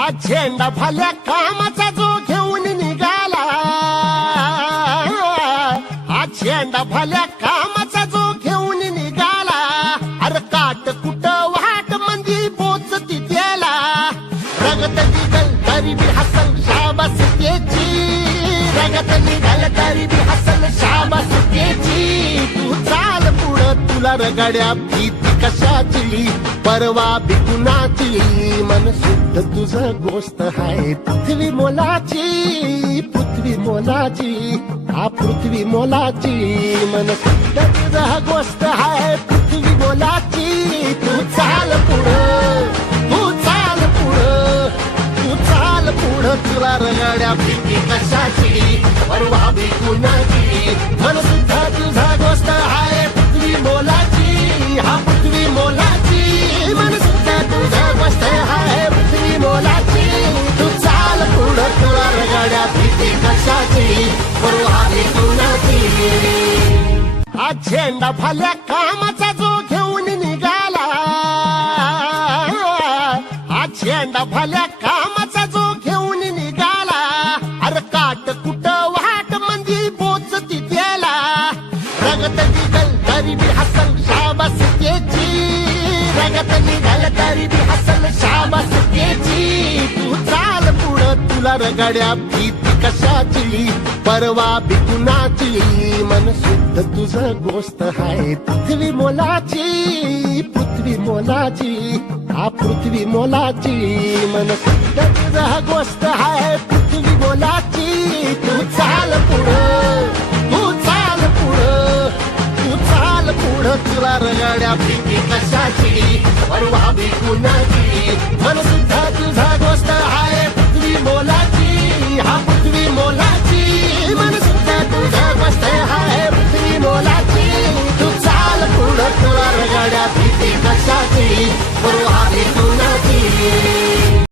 आज झेंडा भल्या कामाचा जो घेऊन निघाला, आज झेंडा भल्या कामाचा जो घेऊन निघाला, अरे काट कुट वाट मंदी पोचती त्याला, रगत निघल तरी बी हसल शाबास त्याची, रगत निघल तरी बी हसल शाबास त्याची. तू चाल पुढं तुला रगड्या भीती कशाची, परवा बी कुणाची, मन शुद्ध तुझं गोष्ट आहे पृथ्वी मोलाची, पृथ्वी मोलाची, हा पृथ्वी मोलाची, मन शुद्ध तुझं गोष्ट आहे पृथ्वी मोलाची. तू चाल पुढं, तू चाल पुढं, तू चाल पुढं तुला रगड्या भीती कशाची, परवा बी कुणाची, मन शुद्ध तुझा गोष्ट आहे पृथ्वी मोलाची, हा पृथ्वी मोलाची, मन शुद्ध तुझा गोष्ट आहे पृथ्वी मोलाची. तू चाल पुढं तुला रगड्या भीती कशाची, परवा बी कुणाची. आज झेंडा भल्या कामाचा जो घेऊन निघाला, आज झेंडा भल्या कामाचा जो घेऊन निघाला, अरे काट कुट वाट मंदी पोचती त्याला, रगत निघल तरी बी हसल शाबास त्याची, रगत निघल तरी बी हसल शाबास त्याची. तू चाल पुढं तुला रगड्या भीती कशाची, परवा बी कुणाची, मन शुद्ध तुझं गोष्ट आहे पृथ्वी मोलाची, पृथ्वी मोलाची, हा पृथ्वी मोलाची, मन शुद्ध तुझं गोष्ट आहे पृथ्वी मोलाची. तू चाल पुढं, तू चाल पुढं, तू चाल पुढं तुला रगड्या भीती कशाची, परवा बी कुणाची, मन शुद्ध तुझा गोष्ट आहे पृथ्वी मोलाची, हा पृथ्वी मोलाची, मन शुद्ध तुझा गोष्ट आहे पृथ्वी मोलाची. तू चाल पुढं तुला रगड्या भीती कशाची, परवा बी